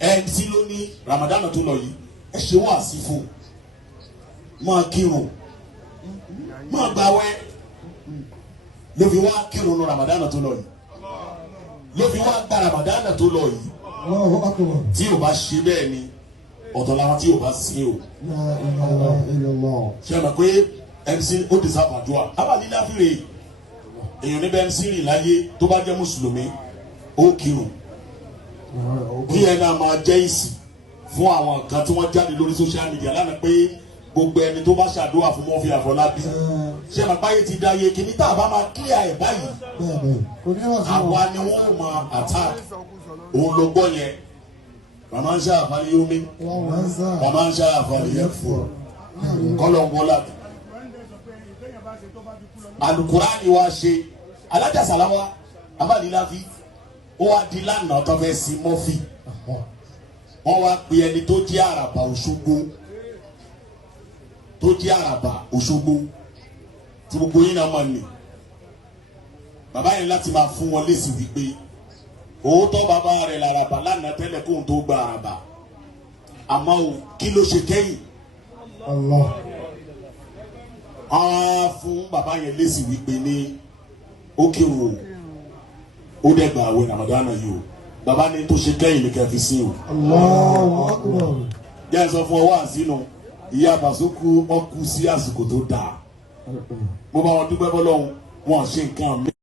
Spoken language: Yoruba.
MC ló ní Ramadan tó lọ yìí ẹ ṣe wáàsí fún máa kírun máa gbààwẹ̀ ló fi wá kírun ní Ramadan tó lọ yìí ló fi wá gba Ramadan tó lọ yìí tí o bá ṣe bẹ́ẹ̀ ni ọ̀tọ̀ làwọn tí o bá sí o ṣe mọ̀ pé MC ó ti sábàdúrà abàlílà fìrè èèyàn níbẹ̀ MC rìn láyé tó bá jẹ́ mùsùlùmí ó kírun bí ẹ náà máa jẹ́ ìsìn fún àwọn kan tí wọ́n jáde lórí social media lánàá pé gbogbo ẹni tó bá ṣàdúrà fún Murphy Afolabi ṣe máa báyé ti dá iye kìíní tá a bá máa clear ẹ̀ báyìí àwa ni wọ́n máa attack òun ló gbọ́ yẹn màmá ń ṣàfàlì yomi màmá ń ṣàfàlì yẹn fún kọ́lọ̀ ń bọ́lá alukurani wa ṣe alájà sàlámà abáàlíláfi ó wá di lánàá tó fẹ́ sí Murphy wọ́n wá pe ẹni tó jẹ́ àràbà Òṣogbo tí gbogbo yín náà mọ̀ ní bàbá yẹn láti máa fún wọn lésì wípé òótọ́ bàbá rẹ̀ làràbà lánàá tẹ́lẹ̀ kóhun tó gba àràbà àmọ́ o kí ló ṣe kẹ́yìn fún bàbá yẹn lésì wípé ní ó kírun ó dẹ́gbà àwẹ̀ Ramadan yìí o bàbá ní tó ṣe kẹ́yìn ní kẹfì sí o. jẹ́ sọ fún ọwọ́ àzínú ìyá àbàsókù ọkù sí àsìkò tó dáa mo bá wọn dúpẹ́ bọ́lọ́hún wọn ṣe nǹkan mi.